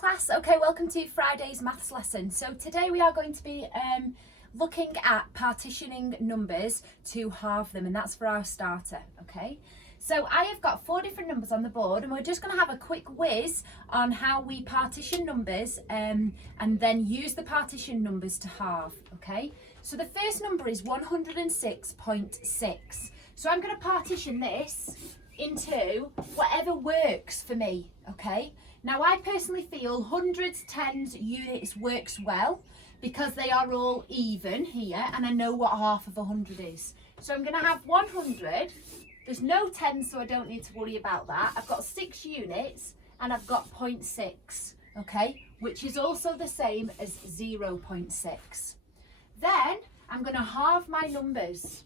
class. Okay, welcome to Friday's maths lesson. So today we are going to be looking at partitioning numbers to halve them, and that's for our starter. Okay, so I have got 4 different numbers on the board, and we're just going to have a quick whiz on how we partition numbers and then use the partition numbers to halve. Okay, so the first number is 106.6. So I'm going to partition this into whatever works for me. Okay, now I personally feel hundreds, tens, units works well because they are all even here, and I know what half of 100 is. So I'm going to have 100. There's no tens, so I don't need to worry about that. I've got 6 units and I've got 0.6, okay, which is also the same as 0.6. Then I'm going to halve my numbers.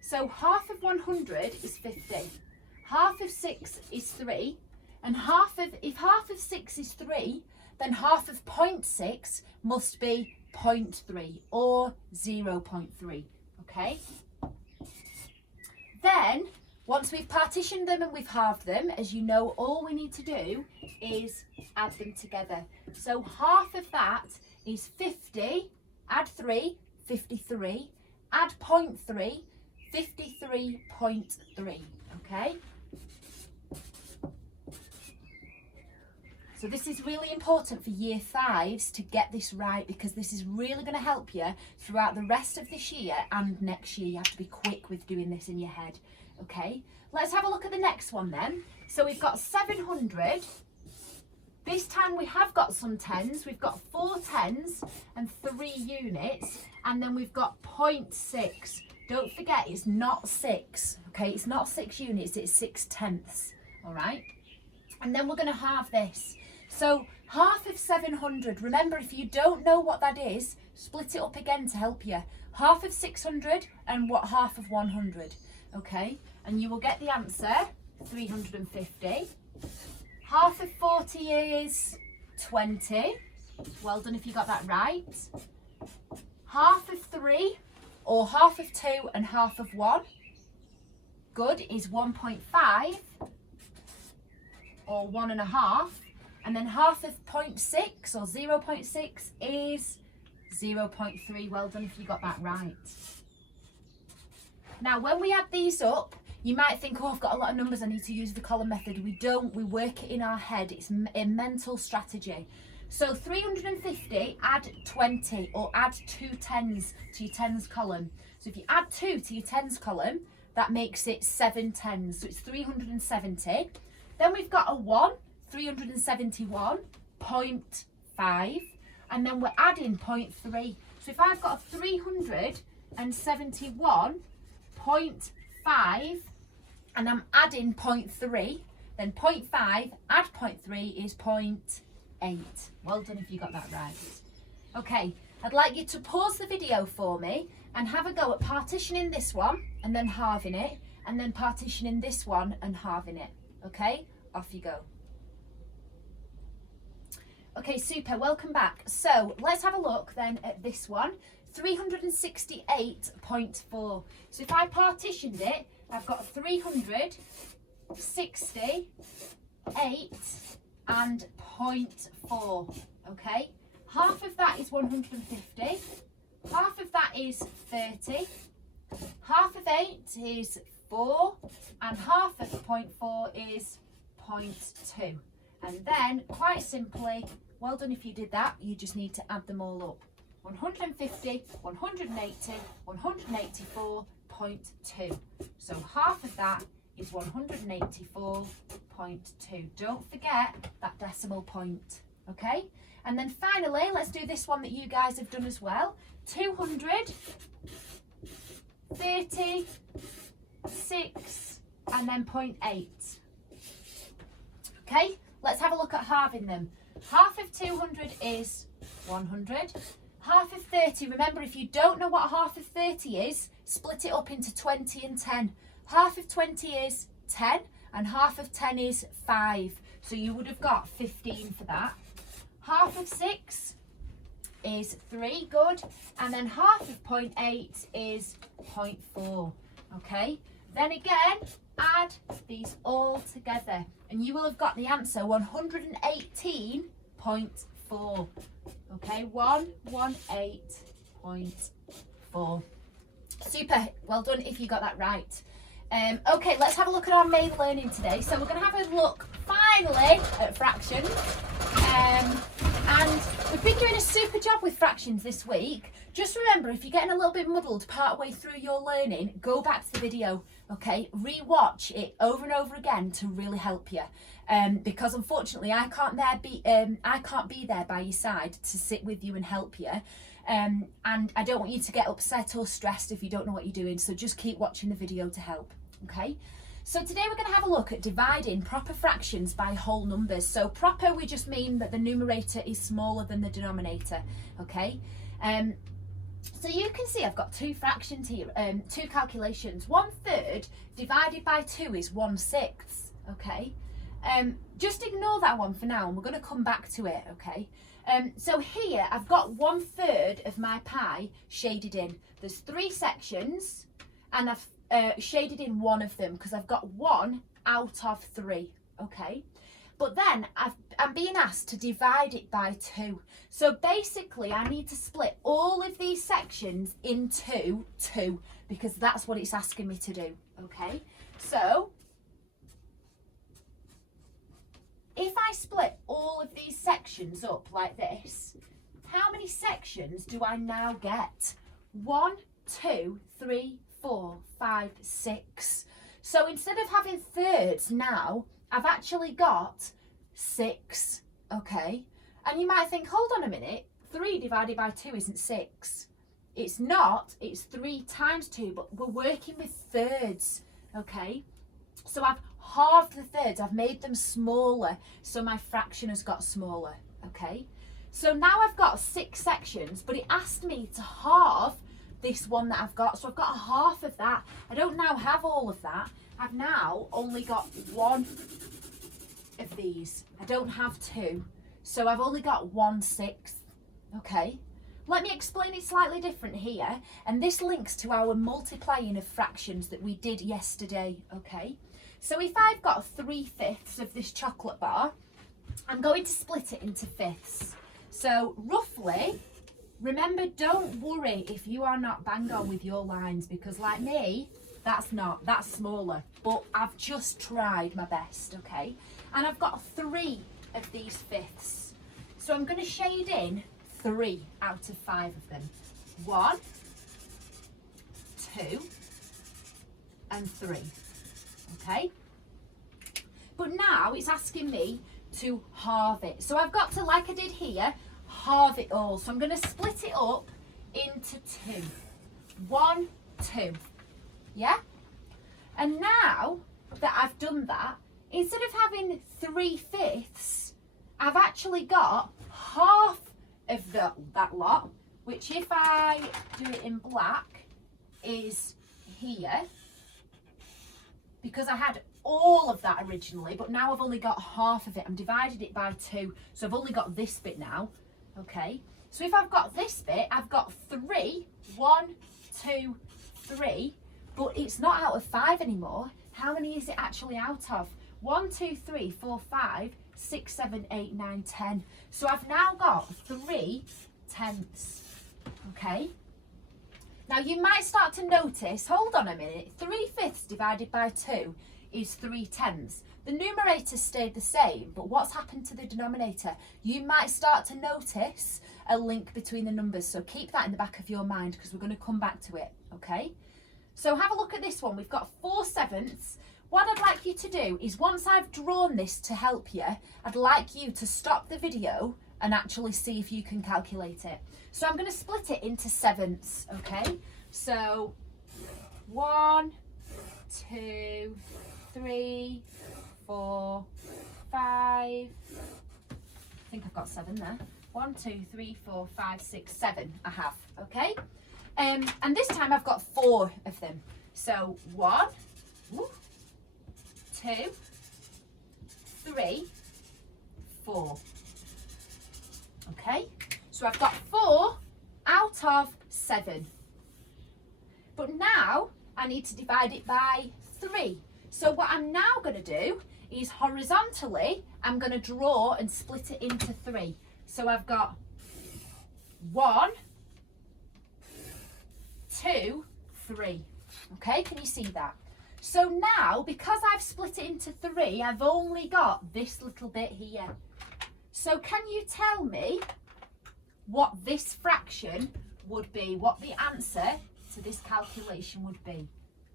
So half of 100 is 50. Half of 6 is 3. And if half of 6 is 3, then half of 0.6 must be 0.3 or 0.3, okay? Then, once we've partitioned them and we've halved them, as you know, all we need to do is add them together. So half of that is 50, add 3, 53, add 0.3, 53.3, okay? So this is really important for year 5s to get this right, because this is really going to help you throughout the rest of this year and next year. You have to be quick with doing this in your head. Okay, let's have a look at the next one then. So we've got 700. This time we have got some tens. We've got 4 tens and 3 units, and then we've got 0.6. Don't forget, it's not 6. Okay, it's not 6 units, it's 6 tenths. All right, and then we're going to halve this. So half of 700, remember, if you don't know what that is, split it up again to help you. Half of 600 and what half of 100, okay? And you will get the answer, 350. Half of 40 is 20. Well done if you got that right. Half of 3, or half of 2 and half of 1, good, is 1.5, or 1.5. And then half of 0.6 or 0.6 is 0.3. Well done if you got that right. Now, when we add these up, you might think, oh, I've got a lot of numbers, I need to use the column method. We don't, we work it in our head. It's a mental strategy. So 350, add 20, or add 2 tens to your tens column. So if you add 2 to your tens column, that makes it 7 tens. So it's 370. Then we've got a 1. 371.5, and then we're adding 0.3. So if I've got 371.5 and I'm adding 0.3, then 0.5 add 0.3 is 0.8. Well done if you got that right. Okay, I'd like you to pause the video for me and have a go at partitioning this one and then halving it, and then partitioning this one and halving it. Okay, off you go. Okay, super, welcome back. So let's have a look then at this one, 368.4. So if I partitioned it, I've got 368 and 0.4, okay? Half of that is 150, half of that is 30, half of 8 is 4, and half of 0.4 is 0.2. And then, quite simply, well done if you did that, you just need to add them all up. 150, 180, 184.2. So half of that is 184.2. Don't forget that decimal point, okay? And then finally, let's do this one that you guys have done as well. 236, and then 0.8. Okay, let's have a look at halving them. Half of 200 is 100. Half of 30, remember, if you don't know what half of 30 is, split it up into 20 and 10. Half of 20 is 10, and half of 10 is 5. So you would have got 15 for that. Half of 6 is 3, good. And then half of 0.8 is 0.4, okay? Then again, add these all together and you will have got the answer 118 118.4. Okay, 118.4. Super, well done if you got that right. Okay, let's have a look at our main learning today. So we're going to have a look finally at fractions. And we've been doing a super job with fractions this week. Just remember, if you're getting a little bit muddled part way through your learning, go back to the video, okay? Rewatch it over and over again to really help you. Because unfortunately, I can't be there by your side to sit with you and help you. And I don't want you to get upset or stressed if you don't know what you're doing. So just keep watching the video to help, okay? So today we're going to have a look at dividing proper fractions by whole numbers. So proper, we just mean that the numerator is smaller than the denominator, okay? So you can see I've got two fractions here, two calculations. 1/3 divided by 2 is 1/6, okay? Just ignore that one for now and we're going to come back to it, okay? So here I've got 1/3 of my pie shaded in. There's 3 sections and I've shaded in one of them because I've got 1 out of 3, okay? But then I'm being asked to divide it by 2. So basically I need to split all of these sections into 2 because that's what it's asking me to do, okay? So if I split all of these sections up like this, how many sections do I now get? 1, 2, 3, 4, 5, 6. So instead of having thirds now, I've actually got 6, okay? And you might think, hold on a minute, 3 divided by 2 isn't 6. It's not, it's 3 times 2, but we're working with thirds, okay? So I've halved the thirds, I've made them smaller, so my fraction has got smaller, okay? So now I've got 6 sections, but it asked me to halve this one that I've got, so I've got a half of that. I don't now have all of that. I've now only got 1 of these. I don't have 2, so I've only got 1/6, okay? Let me explain it slightly different here, and this links to our multiplying of fractions that we did yesterday, okay? So if I've got 3/5 of this chocolate bar, I'm going to split it into fifths. So roughly, remember, don't worry if you are not bang on with your lines, because like me, that's smaller, but I've just tried my best, okay? And I've got 3 of these fifths. So I'm going to shade in 3 out of 5 of them. 1, 2, and 3, okay? But now it's asking me to halve it. So I've got to, like I did here, halve it all. So I'm going to split it up into 2. 1, 2. Yeah? And now that I've done that, instead of having 3/5, I've actually got half of that lot, which if I do it in black is here, because I had all of that originally, but now I've only got half of it. I'm divided it by 2, so I've only got this bit now, okay? So if I've got this bit, I've got 3, 1, 2, 3, but it's not out of 5 anymore. How many is it actually out of? 1, 2, 3, 4, 5, 6, 7, 8, 9, 10. So I've now got 3/10, okay? Now you might start to notice, hold on a minute, 3/5 divided by 2 is 3/10. The numerator stayed the same, but what's happened to the denominator? You might start to notice a link between the numbers, so keep that in the back of your mind because we're going to come back to it, okay? So have a look at this one. We've got 4/7. What I'd like you to do is, once I've drawn this to help you, I'd like you to stop the video and actually see if you can calculate it. So I'm going to split it into 7ths, okay? So 1, 2, 3, 4, 5. I think I've got 7 there. 1, 2, 3, 4, 5, 6, 7. I have, okay? And this time I've got 4 of them. So 1, 2, 3, 4. Okay, so I've got 4 out of 7. But now I need to divide it by 3. So what I'm now going to do is horizontally, I'm going to draw and split it into 3. So I've got 1, 2, 3. Okay, can you see that? So now, because I've split it into 3, I've only got this little bit here. So can you tell me what this fraction would be, what the answer to this calculation would be?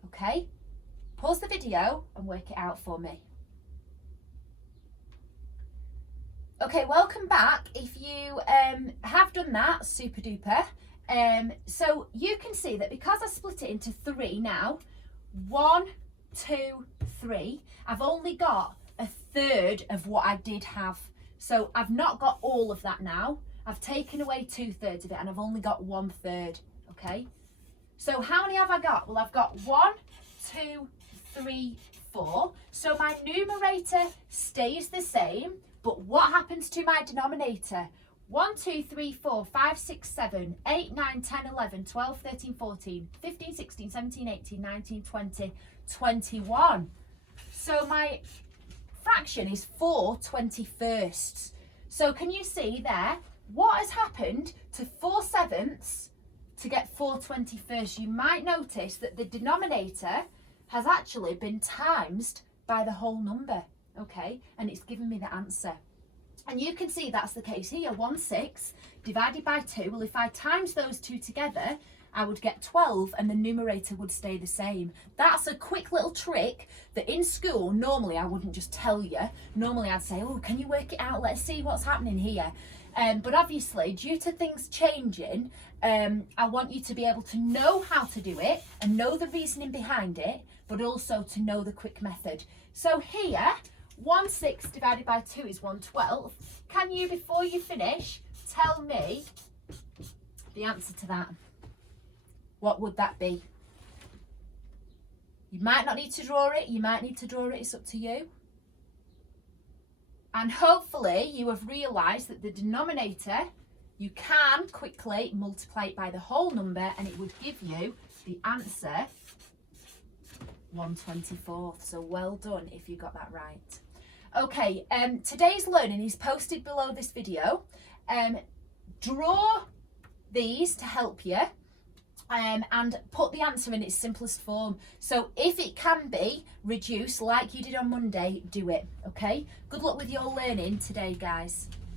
Okay, pause the video and work it out for me. Okay, welcome back. If you have done that, super duper. So you can see that because I split it into 3 now, 1, 2, 3, I've only got a third of what I did have. So I've not got all of that now. I've taken away 2/3 of it and I've only got 1/3, okay? So how many have I got? Well, I've got 1, 2, 3, 4. So my numerator stays the same, but what happens to my denominator? 1, 2, 3, 4, 5, 6, 7, 8, 9, 10, 11, 12, 13, 14, 15, 16, 17, 18, 19, 20, 21. So my fraction is 4/21. So can you see there, what has happened to 4/7 to get 4/21? You might notice that the denominator has actually been times by the whole number, okay? And it's given me the answer. And you can see that's the case here. 1/6 divided by 2. Well, if I times those two together, I would get 12 and the numerator would stay the same. That's a quick little trick that in school, normally I wouldn't just tell you. Normally I'd say, oh, can you work it out? Let's see what's happening here. But obviously, due to things changing, I want you to be able to know how to do it and know the reasoning behind it, but also to know the quick method. So here, 1/6 divided by 2 is 1/12. Can you, before you finish, tell me the answer to that? What would that be? You might not need to draw it. You might need to draw it. It's up to you. And hopefully you have realised that the denominator, you can quickly multiply it by the whole number and it would give you the answer 1/24. So well done if you got that right. Okay, today's learning is posted below this video. Draw these to help you. And put the answer in its simplest form. So if it can be reduced like you did on Monday, do it, okay? Good luck with your learning today, guys.